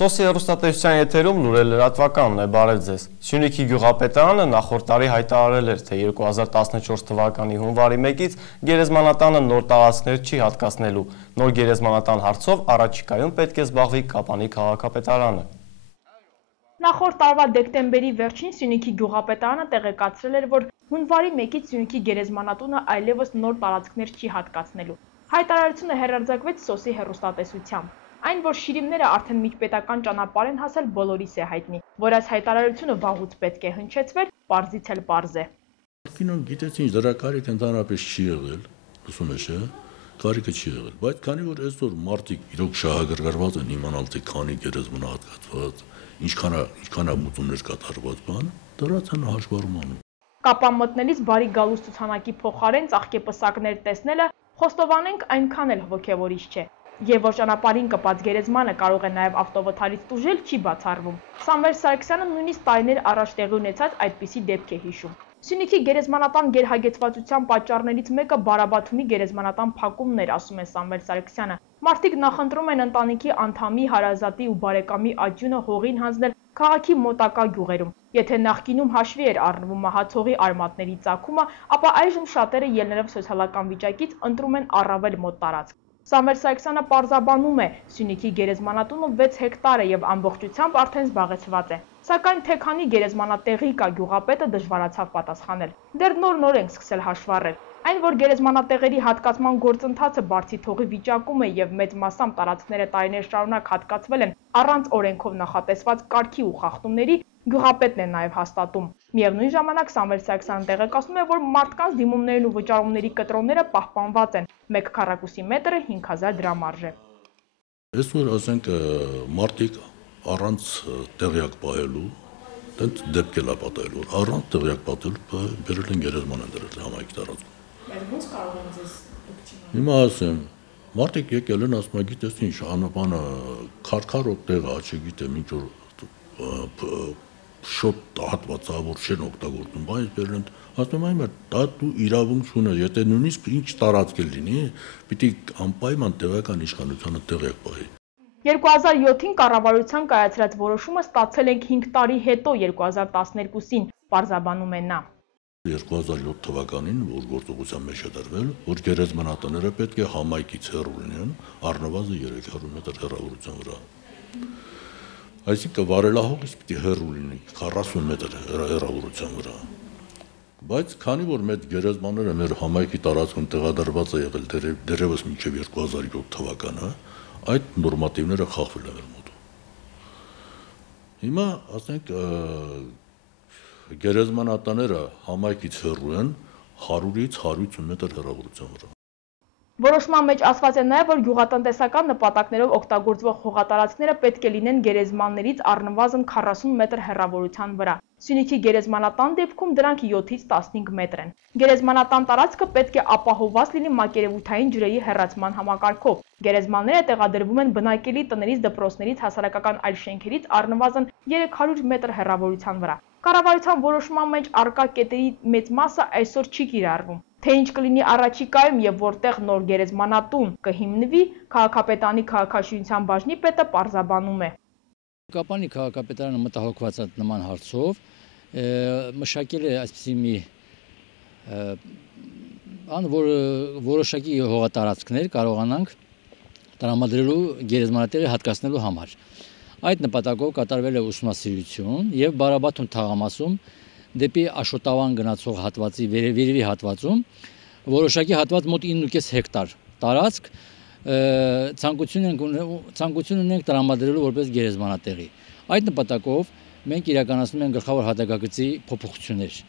Սոսի հեռուստատեսության եթերում լուրեր լրատվականն է, բարև ձեզ։ Սյունիքի գյուղապետարանը նախորդ տարի հայտարարել էր, թե 2014 թվականի հունվարի 1-ից գերեզմանատանը նոր տարածքներ չի հատկացնելու։ Նոր գերեզմանատան հարցով առաջիկայում պետք է զբաղվի Կապանի քաղաքապետարանը։ Նախորդ տարվա դեկտեմբերի վերջին Սյունիքի գյուղապետարանը տեղեկացրել էր, որ հունվարի 1-ից Սյունիքի գերեզմանատունը այլևս նոր տարածքներ չի հատկացնելու։ Հայտարարությունը հեռարձակվեց Սոսի հեռուստատեսությամբ։ Այն, որ շիրիմները արդեն միջպետական ճանապարհ են հասել, բոլորիս է հայտնի, որ այս հայտարարությունը վաղուց պետք է հնչեցվեր, պարզից էլ պարզ է։ Կինոն գիտեցին դրա կարիք ընդհանրապես չի եղել, լսում ես, կարիքը չի եղել, բայց քանի որ այսօր մարդիկ իրոք շահագրգռված են իմանալ թե քանի գերեզման հատկացված, ինչքան մուծումներ կատարված բան, դրանց են հաշվառում անում։ Կապան մտնելիս բարի գալուց ցուցանակի փոխարեն ծաղկեպսակներ տեսնելը խոստովանենք այնքան էլ հոգևորիչ չէ։ Եվ որ ճանապարհին կպած գերեզմանը կարող է նաև ավտովթարից տուժել, չի բացառվում։ Սամվել Սարգսյանը նույնիսկ տարիներ առաջ տեղի ունեցած այդպիսի դեպք է հիշում։ Սյունիքի գերեզմանատան գերհագեցվածության պատճառներից մեկը Բարաբաթումի գերեզմանատան փակումն էր, ասում է Սամվել Սարգսյանը։ Մարդիկ նախընտրում են ընտանիքի անդամի, հարազատի ու բարեկամի աճյունը հողին հանձնել քաղաքի մոտակա գյուղերում։ Եթե նախկինում հաշվի էր առնվում մահացողի արմատների ծագումը, ապա այժմ շատերը ելնելով սոցիալական վիճակից ընտրում են առավել մոտ տարածք։ Սամվել Սարգսյանը պարզաբանում է, Սյունիքի գերեզմանատունը 6 հեկտար է եւ ամբողջությամբ արդեն զբաղեցված է։ Սակայն թե քանի գերեզմանատեղի կա գյուղապետը դժվարացավ պատասխանել։ Դեռ նոր ենք սկսել հաշվառել։ Այն, որ գերեզմանատեղերի հատկացման գործընթացը բարձի թողի վիճակում է եւ մեծ մասամբ տարածքները տարիներ շարունակ հատկացվել են առանց օրենքով նախատեսված կարգի ու խախտումների, գյուղապետն է նաև հաստատում։ Միևնույն ժամանակ Սամվել Սարգսյանը տեղեկացնում է, որ մարդկանց դիմումներն ու վճարումների կտրոնները պահպանված են։ 1 քառակուսի մետրը 5000 դրամ արժե։ Այսօր ասենք մարդիկ առանց տեղյակ պահելու, դեռ դեպք էլ ապատելու, առանց տեղյակ պատելու բերել են գերեզման են դրել համայնքի տարածքում։ Ոնց կարող են ձեզ Հիմա ասեմ, մարդիկ եկել են ասում, գիտես ինչ, անապանը քարքարոտ տեղը, չգիտեմ ինչ որ շոտ հատվածավոր չեն օգտագործում, բայց բերել են, ասում եմ, դա դու իրավունք չունես, եթե նույնիսկ ինչ տարածք լինի, պիտի անպայման տեղական իշխանությունը տեղյակ պահի։ 2007-ին կառավարության կայացրած որոշումը ստացել ենք 5 տարի հետո 2012-ին, պարզաբանում է նա։ 2007 թվականին, որ գործողության մեջ է դրվել, որ գերեզմանատները պետք է համայնքից հեռու լինեն, առնվազն 300 մետր հեռավորության վրա։ Այսինքն վարելահողից պիտի հեռու լինի 40 մետր հեռավորության վրա։ Բայց քանի որ մեր գերեզմանները մեր համայնքի տարածքում տեղադրված է եղել դեռևս մինչև 2007 թվականը, այդ նորմատիվները խախվել են մեր մոտ։ Հիմա ասենք գերեզմանատաները համայնքից հեռու են 100-ից 150 մետր հեռավորության վրա։ Որոշման մեջ ասված է նաև, որ գյուղատնտեսական նպատակներով օգտագործվող հողատարածքները պետք է լինեն գերեզմաններից առնվազն 40 մետր հեռավորության վրա։ Սյունիքի գերեզմանատան դեպքում դրանք 7-ից 15 մետր են։ Գերեզմանատան տարածքը պետք է ապահովված լինի մակերևութային ջրերի հեռացման համակարգով։ Գերեզմանները տեղադրվում են բնակելի տներից, դպրոցներից, հասարակական այլ շենքերից առնվազն 300 մետր հեռավորության վրա։ Կառավարության որոշման մեջ առկա կետերի մեծ մասը այսօր չի կիրառվում։ Թե ինչ կլինի առաջիկայում եւ որտեղ նոր գերեզմանատուն կհիմնվի, քաղաքապետարանի քաղաքաշինության բաժնի պետը պարզաբանում է։ Կապանի քաղաքապետարանը մտահոգված է նման հարցով, մշակել է այսպիսի մի որոշակի հողատարածքներ կարողանանք տրամադրելու գերեզմանատեղի հատկացնելու համար։ Այդ նպատակով կատարվել է ուսումնասիրություն եւ Բարաբաթում թաղամասում դեպի Աշոտավան գնացող հատվածի վերևի հատվածում որոշակի հատված մոտ 9.5 հեկտար տարածք ցանկություն ունենք տրամադրելու որպես գերեզմանատեղի։ Այդ նպատակով մենք իրականացնում ենք գլխավոր հատակագծի փոփոխություններ։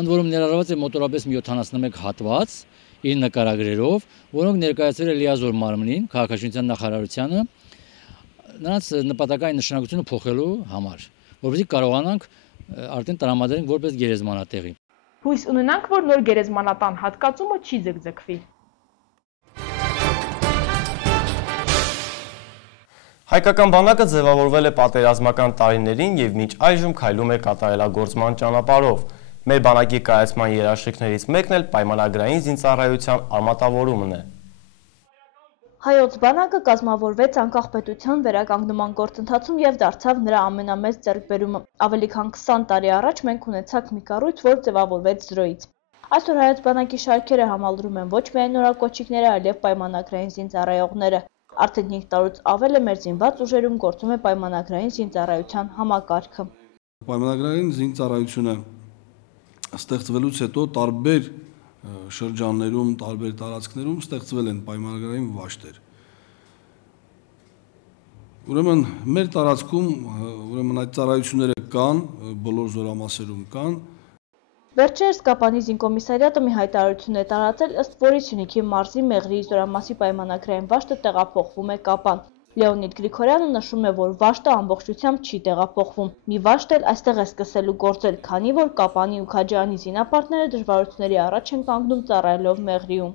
Ընդ որում ներառված է մոտորապես 71 հատված իր նկարագրերով, որոնք ներկայացվել է լիազոր մարմնին, քաղաքաշինության նախարարությանը, նրանց նպատակային նշանակությունը փոխելու համար, որպեսզի կարողանանք արդեն տրամադրենք որպես գերեզմանատեղի։ Հույս ունենանք, որ նոր գերեզմանատան հատկացումը չի ձգձգվի։ Հայկական բանակը ձևավորվել է պատերազմական տարիներին եւ մինչ այժմ քայլում է կատարելագործման ճանապարհով։ Մեր բանակի կայացման երաշխիքներից մեկն էլ պայմանագրային զինծառայության արմատավորումն է։ Հայոց բանակը կազմավորվեց անկախ պետության վերականգնման գործընթացում և դարձավ նրա ամենամեծ ձեռքբերումը։ Ավելի քան 20 տարի առաջ մենք ունեցանք մի կառույց, որ ձևավորվեց զրոյից։ Այսօր Հայոց բանակի շարքերը համալրում են ոչ միայն նորակոչիկները, այլև պայմանագրային զինծառայողները։ Արդեն 5 տարուց ավել է մեր զինված ուժերում գործում է պայմանագրային զինծառայության համակարգը։ Պայմանագրային զինծառայությունը ստեղծվելուց հետո տարբեր շրջաններում, տարբեր տարածքներում ստեղծվել են պայմանագրային վաշտեր։ Ուրեմն մեր տարածքում այդ ծառայությունները կան, բոլոր զորամասերում կան։ Վերջերս Կապանի զինկոմիսարիատը մի հայտարարություն է տարածել, ըստ որի Սյունիքի մարզի Մեղրիի զորամասի պայմանագրային վաշտը տեղափոխվում է Կապան։ Լեոնիդ Գրիգորյանը նշում է, որ վաշտը ամբողջությամբ չի տեղափոխվում։ Մի վաշտ էլ այստեղ է սկսելու գործել, քանի որ Կապանի ու Քաջարանի զինապարտները դժվարությունների առաջ են կանգնում ծառայելով Մեղրիում։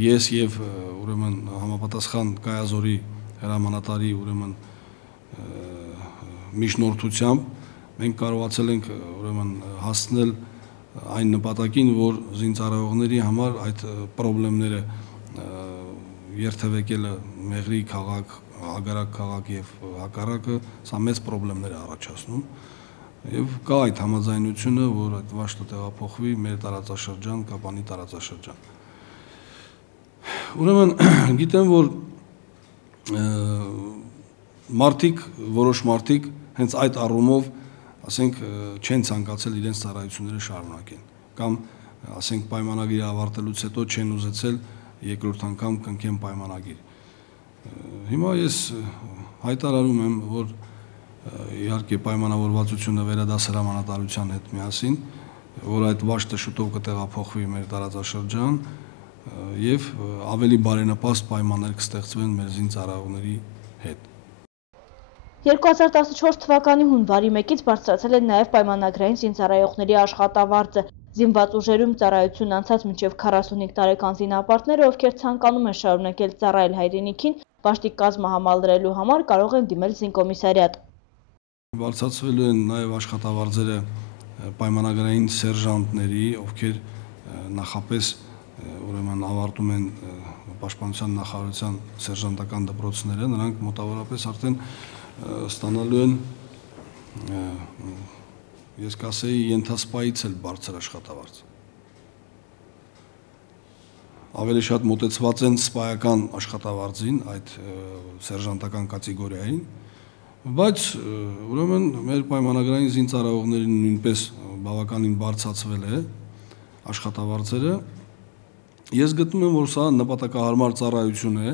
Ես եւ ուրեմն համապատասխան Կայազորի հրամանատարի ուրեմն միջնորդությամբ մենք կարողացել ենք ուրեմն հասնել այն նպատակին, որ զինծառայողների համար այդ խնդիրները երթևեկելը Մեղրի քաղաք, Ագարակ քաղաք եւ հակառակը սա մեծ խնդիրներ է առաջացնում եւ կա այդ համաձայնությունը, որ այդ վաշտը տեղափոխվի մեր տարածաշրջան, Կապանի տարածաշրջան։ Ուրեմն գիտեմ, որ որոշ մարդիկ հենց այդ առումով, ասենք, չեն ցանկացել իրենց ծառայությունները շարունակեն կամ ասենք պայմանագիրը ավարտելուց հետո չեն ուզեցել երկրորդ անգամ կնքեն պայմանագիր։ Հիմա ես հայտարարում եմ, որ իհարկե պայմանավորվածությունը վերադաս հրամանատարության հետ միասին, որ այդ վաշտը շուտով կտեղափոխվի մեր տարածաշրջան եւ ավելի բարենպաստ պայմաններ կստեղծվեն մեր զինծառայողների հետ։ 2014 թվականի հունվարի 1-ից բարձրացել է նաև պայմանագրային զինծառայողների աշխատավարձը։ Զինված ուժերում ծառայություն անցած մինչև 45 տարեկան զինապարտները, ովքեր ցանկանում են շարունակել ծառայել հայրենիքին, վաշտի կազմը համալրելու համար կարող են դիմել զինկոմիսարիատ։ Բարձրացվելու են նաև աշխատավարձերը պայմանագրային սերժանտների, ովքեր նախապես ուրեմն ավարտում են Պաշտպանության նախարարության սերժանտական դպրոցները, նրանք մոտավորապես արդեն ստանալու են, ես կասեի, ենթասպայից էլ բարձր աշխատավարձ։ Ավելի շատ մոտեցված են սպայական աշխատավարձին, այդ սերժանտական կատեգորիային, բայց ուրեմն մեր պայմանագրային զինծառայողներին նույնպես բավականին բարձրացվել է աշխատավարձերը։ Ես գտնում եմ, որ սա նպատակահարմար ծառայություն է։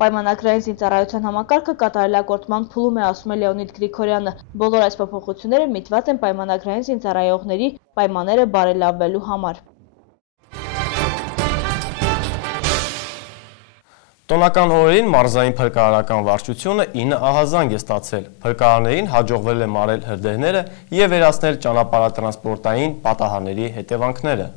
Պայմանագրային զինծառայության համակարգը կատարելագործման փուլում է, ասում է Լեոնիդ Գրիգորյանը։ Բոլոր այս փոփոխությունները միտված են պայմանագրային զինծառայողների պայմանները բարելավելու համար։ Տոնական օրերին մարզային փրկարարական վարչությունը 9 ահազանգ է ստացել։ Փրկարարներին հաջողվել է մարել հրդեհները եւ վերացնել ճանապարհատրանսպորտային պատահարների հետևանքները։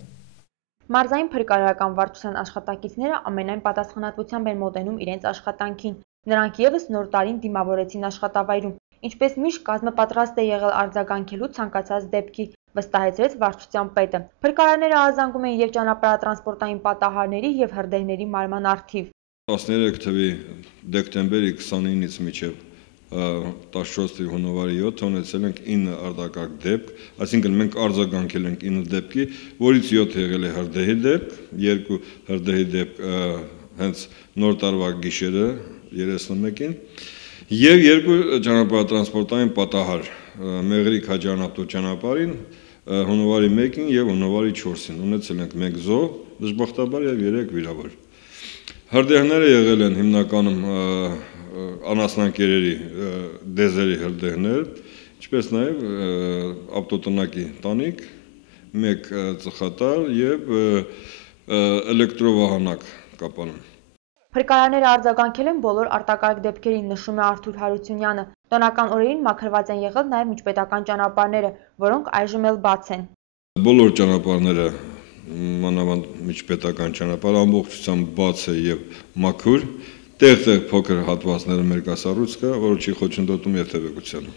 Մարզային փրկարարական վարչության աշխատակիցները ամենայն պատասխանատվությամբ են մոտենում իրենց աշխատանքին։ Նրանք եւս նոր տարին դիմավորեցին աշխատավայրում, ինչպես միշտ կազմը պատրաստ է եղել արձագանքելու ցանկացած դեպքի, վստահեցրեց վարչության պետը։ Փրկարարները ահազանգում են եւ ճանապարհատրանսպորտային պատահարների եւ հրդեհների մարման առթիվ։ 13 թվականի դեկտեմբերի 29-ից մինչև 14 հունվարի 7 ունեցել ենք 9 արտակարգ դեպք, այսինքն մենք արձագանքել ենք 9 դեպքի, որից 7 եղել է հրդեհի դեպք, 2 հրդեհի դեպք հենց նոր տարվա գիշերը 31-ին եւ 2 ճանապարհատրանսպորտային պատահար Մեղրի Քաջարան ավտոճանապարհին հունվարի 1-ին եւ հունվարի 4-ին ունեցել ենք 1 զոհ, դժբախտաբար եւ 3 վիրավոր։ Հրդեհները եղել են հիմնականում անասնանկերերի դեզերի հրդեհներ, ինչպես նաև ավտոտնակի տանիք, 1 ծխատար եւ էլեկտրովահանակ Կապանում։ Փրկարարները արձագանքել են բոլոր արտակարգ դեպքերին, նշում է Արթուր Հարությունյանը։ Տոնական օրերին մաքրված են եղել նաև միջպետական ճանապարհները, որոնք այժմ էլ բաց են։ Բոլոր ճանապարհները մանավանդ միջպետական ճանապարհ ամբողջությամբ բաց է եւ մաքուր, տեղ-տեղ փոքր հատվածները մերկասառույց կա, որը չի խոչընդոտում երթևեկությանը։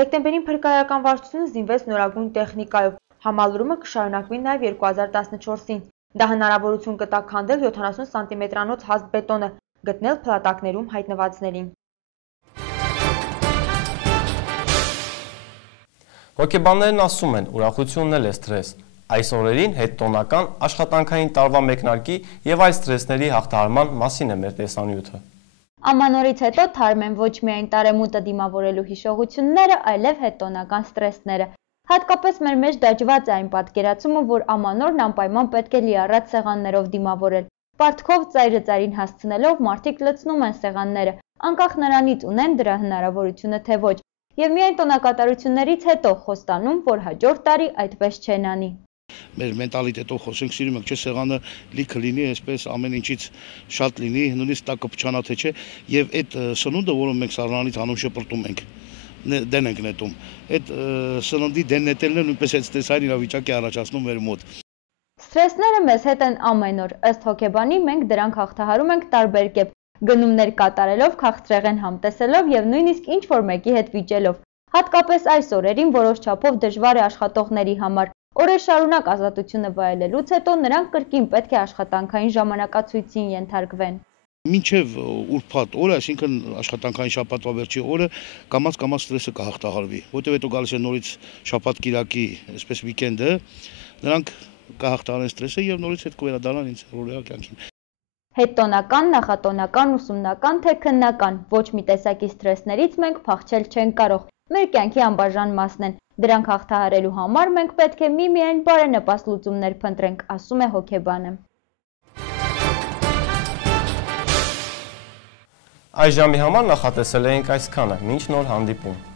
Դեկտեմբերին փրկարարական վարչությունը զինվեց նորագույն տեխնիկայով։ Համալրումը կշարունակվի նաև 2014-ին։ Դա հնարավորություն կտա քանդել 70 սանտիմետրանոց հաստ բետոնը, գտնել փլատակներում հայտնվածներին։ Հոգեբաններն ասում են, ուրախությունն էլ է սթրես։ Այս օրերին հետտոնական աշխատանքային տարվա մեկնարկի եւ այլ սթրեսների հաղթահարման մասին է մեր տեսանյութը։ Ամանորից հետո թարմ են ոչ միայն տարեմուտը դիմավորելու հիշողությունները, այլև հետտոնական սթրեսները։ Հատկապես մեր մեջ դաջված է այն պատկերացումը, որ ամանորն անպայման պետք է լիառած սեղաններով դիմավորել։ Պարտքով ծայրը ծայրին հասցնելով մարդիկ լցնում են սեղանները, անկախ նրանից ունեն դրա հնարավորությունը թե ոչ, եւ միայն տոնակատարություններից հետո խոստանում, որ հաջորդ տարի այդպես չեն անի։ Մեր մենտալիտետով խոսենք, սիրում ենք, չէ, սեղանը լիքը լինի, այսպես ամեն ինչից շատ լինի, նույնիսկ տակը փչանա թե չէ, եւ այդ սնունդը, որը մենք սառնանից հանում շպրտում ենք, դեն ենք նետում, այդ սննդի դեն նետելն նույնպես այդ սթրեսային իրավիճակ է առաջացնում մեր մոտ։ Սթրեսները մեզ հետ են ամեն օր, ըստ հոգեբանի մենք դրանք հաղթահարում ենք տարբեր կերպ, գնումներ կատարելով, քաղցրեղեն համտեսելով եւ նույնիսկ ինչ-որ մեկի հետ վիճելով։ Հատկապես այս օրերին որոշ չափով դժվար է աշխատողների համար։ Օրեր շարունակ ազատությունը վայելելուց հետո նրանք կրկին պետք է աշխատանքային ժամանակացույցին ենթարկվեն։ Մինչև ուրբաթ օրը, այսինքն աշխատանքային շաբաթվա վերջի օրը, կամաց սթրեսը կհաղթահարվի, որտեղ հետո գալիս է նորից շաբաթ կիրակի, այսպես վիկենդը, նրանք կհաղթահարեն սթրեսը եւ նորից հետ կվերադառնան ինձ ռոլեա կյանքին։ Հետտոնական, նախատոնական, ուսումնական թե քննական, ոչ մի տեսակի սթրեսներից մենք փախչել չենք կարող։ Մեր կյանքի անբաժան մասն են։ Դրանք հաղթահարելու համար մենք պետք է միմիայն բարենպաստ լուծումներ փնտրենք, ասում է հոգեբանը։ Այս ժամի համար նախատեսել էինք այսքանը, մինչ նոր հանդիպում։